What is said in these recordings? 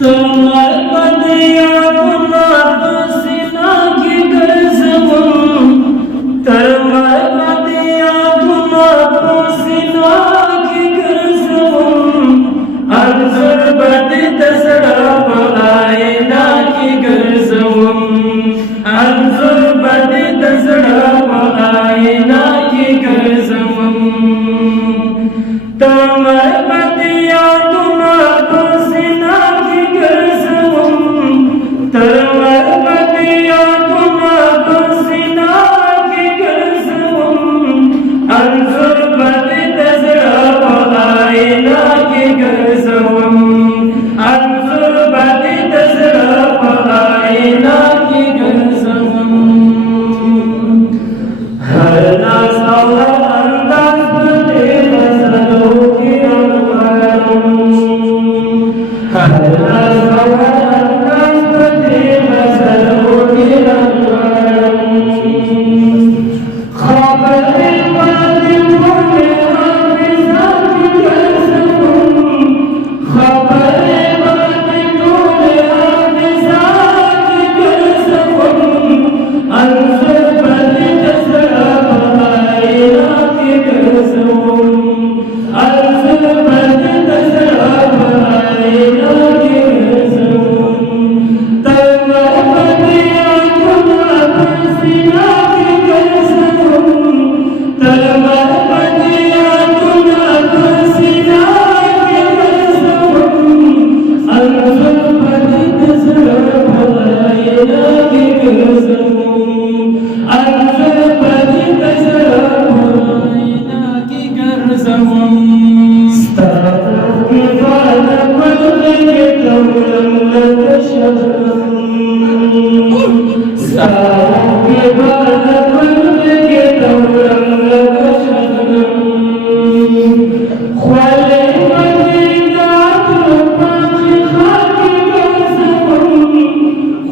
তোমার বাদিয়া তোমার সিনা কি গজবম তোমার বাদিয়া তোমার সিনা কি গজবম अंजुर बदे दसड़ा आईना की गजबम अंजुर बदे दसड़ा आईना की गजबम তোমার বাদিয়া তোমার সিনা কি গজবম তোমার বাদিয়া তোমার সিনা কি গজবম अंजुर बदे दसड़ा आईना की गजबम अंजुर बदे दसड़ा आईना की गजबम हर नाज़ और अंदाज़ बदे मसलों की अमरम हर नाज़ और अंदाज़ बदे मसलों की अमरम खबर बातिन होने हाफिज़ा की गजबम खबर बातिन होने हाफिज़ा की गजबम अंजुर बदे दसड़ा आईना की गजबम अंजुर बदे दसड़ा आईना की गजबम तमर बदिया तुम्हार सीना की गजबम तमर बदिया तुम्हार सीना की गजबम अंजुर बदे दसड़ा आईना की गजबम अंजुर बदे दसड़ा आईना की गजबम स्तारों के बाद बदले कमरम लतशबम स्तारों के बाद बदले कमरम लतशबम ख्वाले मदीना तो पाँच खाकी गजबम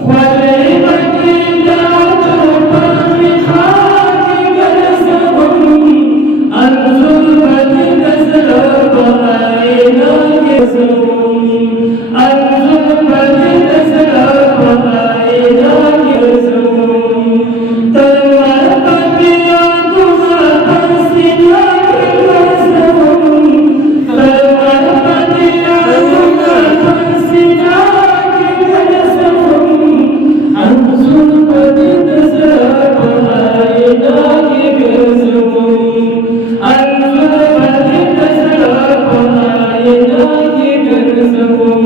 ख्वाले मदीना तो पाँच खाकी गजबम अंजुर बदे दसड़ा आईना की गजबम अंजुर बदे दसड़ा आईना की गजबम तमर बदिया तुम्हार सीना की गजबम तमर बदिया तुम्हार सीना की गजबम अंजुर बदे दसड़ा आईना की गजबम अंजुर बदे दसड़ा आईना की गजबम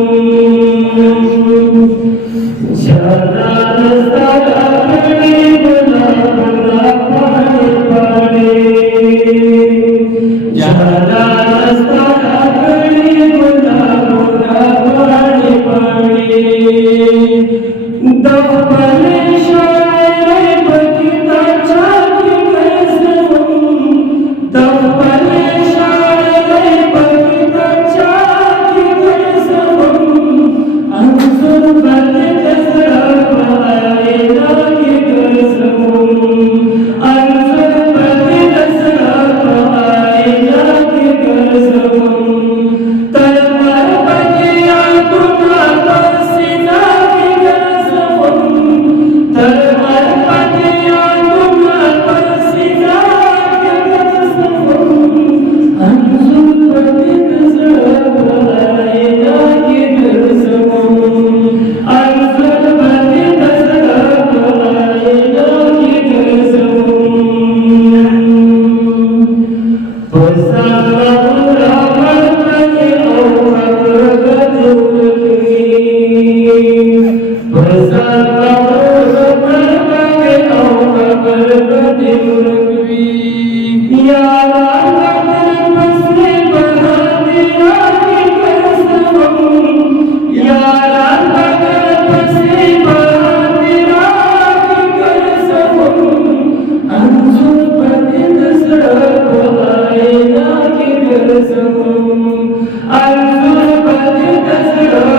जाना रास्ता अपने बुला बुला पानी पानी जाना रास्ता अपने बुला बुला पानी पानी दबले शायरे बकिता चाकी गजबम दबले शायरे बकिता चाकी गजबम अंजुर बदे दसड़ा आईना की गजबम अंजुर बदे दसड़ा आईना की गजबम तमर बदिया तुम्हार सीना की गजबम तमर बदिया तुम्हार सीना की गजबम अंजुर बदे दसड़ा आईना की गजबम अंजुर बदे दसड़ा आईना की गजबम बसारा बदे और बदे बसारा बदे और बदे यारा नगर बसे बना दिया की गजबम यारा नगर बसे बना दिया की गजबम अंजुर बदे दसड़ा आईना की गजबम अंजुर बदे दसड़ा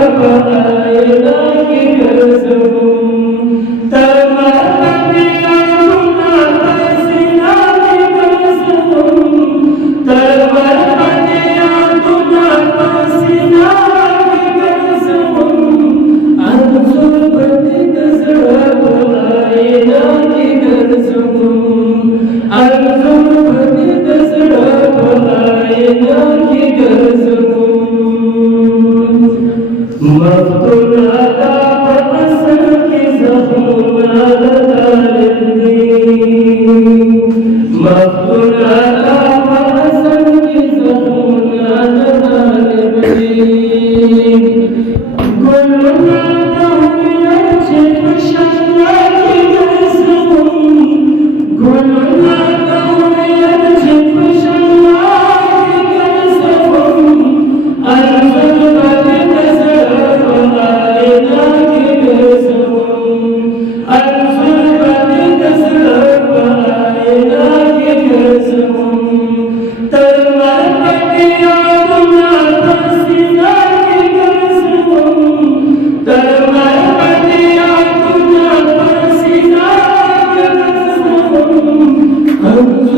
مفتون على بأسك زخم على الدين مفتون على بأسك زخم على الدين كلنا دهر يكشف شكلك يسهم كلنا دهر يكشف شكلك يسهم I'm